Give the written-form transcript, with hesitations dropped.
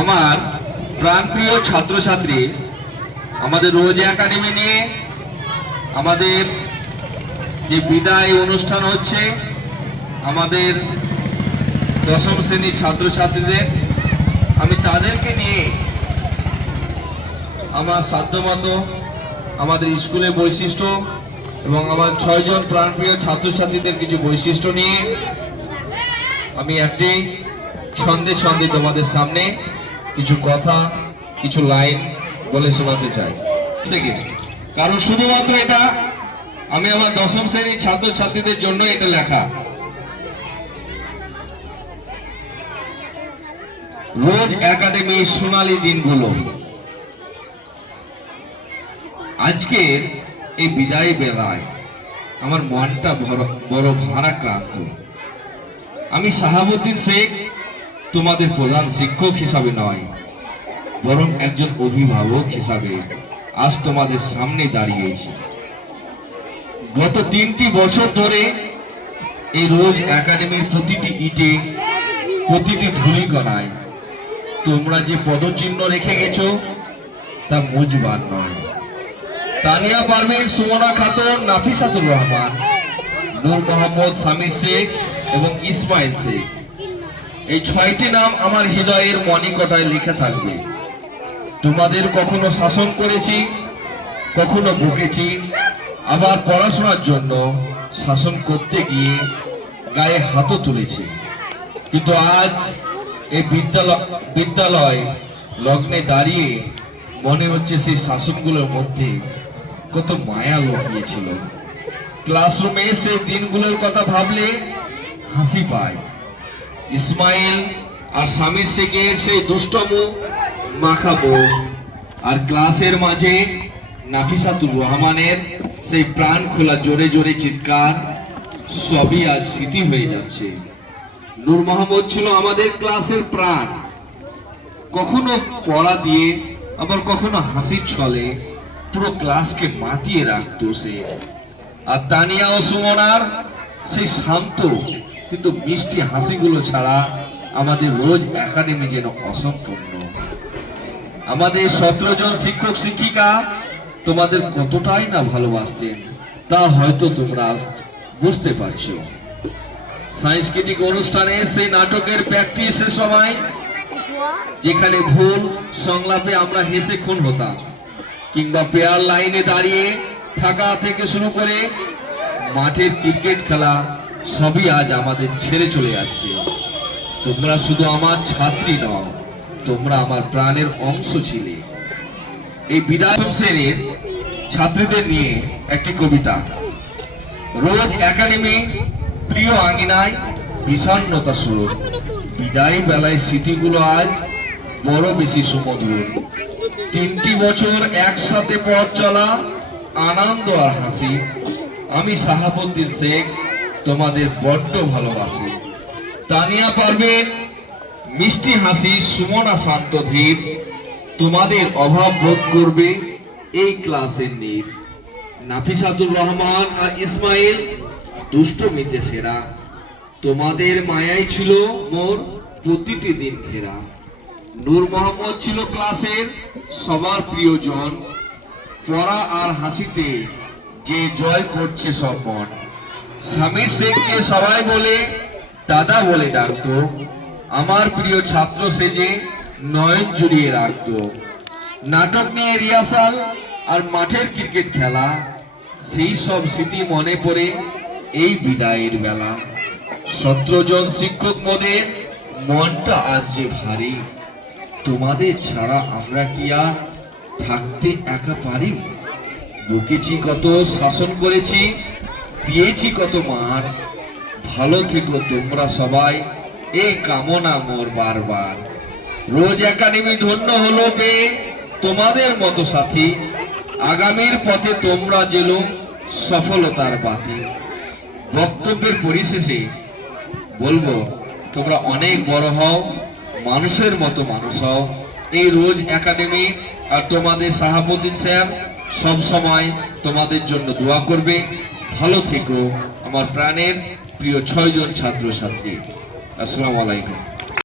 আমার প্রাণপ্রিয় ছাত্রছাত্রী, আমাদের রোজ একাডেমি নিয়ে আমাদের যে বিদায় অনুষ্ঠান হচ্ছে, আমাদের দশম শ্রেণীর ছাত্রছাত্রীদের, আমি তাদেরকে নিয়ে আমার সাধ্যমতো আমাদের স্কুলের বৈশিষ্ট্য এবং আমার 6 জন প্রাণপ্রিয় ছাত্রছাত্রীদের কিছু বৈশিষ্ট্য নিয়ে আমি একটি ছন্দে ছন্দে তোমাদের সামনে কিছু কথা, কিছু লাইন বলে শোনাতে চাই। কারণ শুধুমাত্র এটা আমি আমার দশম শ্রেণীর ছাত্রছাত্রীদের জন্য এটা লেখা। রোজ একাডেমির সোনালী দিনগুলো। আজকের এই বিদায় বেলায় আমার মনটা বড় ভারাক্রান্ত। আমি শাহাবুদ্দিন শেখ তোমাদের প্রধান শিক্ষক হিসাবে নয়, বরং একজন অভিভাবক হিসাবে আজ তোমাদের সামনে দাঁড়িয়েছি। গত 3টি বছর ধরে এই রোজ একাডেমির প্রতিটি ইটে, প্রতিটি ধূলিকণায় তোমরা যে পদচিহ্ন রেখে গেছো তা মুজবার নয়। তানিয়া পারভীন, সুমনা খাতুন, নাফিসাতুর রহমান, নূর মোহাম্মদ, সামির শেখ এবং ইসমাইল শেখ, এই 6টি নাম আমার হৃদয়ের মণিকটায় লিখে থাকবে। তোমাদের কখনো শাসন করেছি, কখনো বকেছি, আবার পড়াশোনার জন্য শাসন করতে গিয়ে গায়ে হাতও তুলেছি। কিন্তু আজ এই বিদ্যালয় লগ্নে দাঁড়িয়ে মনে হচ্ছে সেই শাসনগুলোর মধ্যে কত মায়া লুকিয়েছিল। ক্লাসরুমে সেই দিনগুলোর কথা ভাবলে হাসি পায়। ইসমাইল আর সামির শেখের সেই দুষ্টম মাখাবো, আর ক্লাসের মাঝে নাফিসাতুর রহমানের সেই প্রাণ খোলা জোরে জোরে চিৎকার, সবই আজ স্মৃতি হয়ে যাচ্ছে। নূর মোহাম্মদ ছিল আমাদের ক্লাসের প্রাণ। কখনো পড়া দিয়ে, আবার কখনো হাসির ছলে পুরো ক্লাসকে মাতিয়ে রাখতো সে। আর তানিয়া ও সুমনার সেই শান্ত কিন্তু মিষ্টি হাসিগুলো ছাড়া আমাদের রোজ একাডেমি যেন অসম্পূর্ণ। আমাদের 17 জন শিক্ষক শিক্ষিকা তোমাদের কতটাই না ভালোবাসতেন তা হয়তো তোমরা বুঝতে পারছো। সাংস্কৃতিক অনুষ্ঠানে সেই নাটকের প্র্যাকটিসের সময় যেখানে ভুল সংলাপে আমরা হেসে খুন হতাম, কিংবা পেয়ার লাইনে দাঁড়িয়ে থাকা থেকে শুরু করে মাঠের ক্রিকেট খেলা, সবই আজ আমাদের ছেড়ে চলে যাচ্ছে। তোমরা শুধু আমার ছাত্রী নও, তোমরা আমার প্রাণের অংশ ছিলে। এই বিদায় শ্রেণীর ছাত্রীদের নিয়ে একটি কবিতা। রোজ একাডেমি প্রিয় আঙিনায় বিষণ্ণতা সুর, বিদায় বেলায় স্মৃতিগুলো আজ বড় বেশি সুমধুর। 3টি বছর একসাথে পথ চলা, আনন্দ আর হাসি, আমি শাহাবুদ্দিন শেখ তোমাদের বড্ড ভালোবাসি। তানিয়া পারভীন মিষ্টি হাসি, সুমনা শান্ত ধীর, তোমাদের অভাব বোধ করবে এই ক্লাসের নীর। নাফিসাতুর রহমান আর ইসমাইল দুষ্টমিতে সেরা, তোমাদের মায়াই ছিল মোর প্রতিটি দিন ঘেরা। নূর মোহাম্মদ ছিল ক্লাসের সবার প্রিয়জন, পড়া আর হাসিতে যে জয় করছে সব মন। সামির শেখকে সবাই বলে দাদা বলে ডাকতো, আমার প্রিয় ছাত্র সেজে নয়ন জুড়িয়ে রাখতো। নাটক নিয়ে রিহার্সাল আর মাঠের ক্রিকেট খেলা, সেই সব স্মৃতি মনে পড়ে এই বিদায়ের বেলা। 17 জন শিক্ষক মোদের মনটা আজ যে ভারী, তোমাদের ছাড়া আমরা কি আর থাকতে একা পারি? বকেছি কত, শাসন করেছি, দিয়েছি কত মার, ভালো থেকো তোমরা সবাই, এই কামনা মোর বারবার। রোজ একাডেমি ধন্য হলো পেয়ে তোমাদের মতো সাথী, আগামীর পথে তোমরা জেলো সফলতার বাতি। বক্তব্যের পরিশেষে বলবো, তোমরা অনেক বড় হও, মানুষের মতো মানুষ হও। এই রোজ একাডেমি আর তোমাদের শাহাবুদ্দিন স্যার সব সময় তোমাদের জন্য দোয়া করবে। ভালো থেকো আমার প্রাণের প্রিয় 6 জন ছাত্রছাত্রী। আসসালামু আলাইকুম।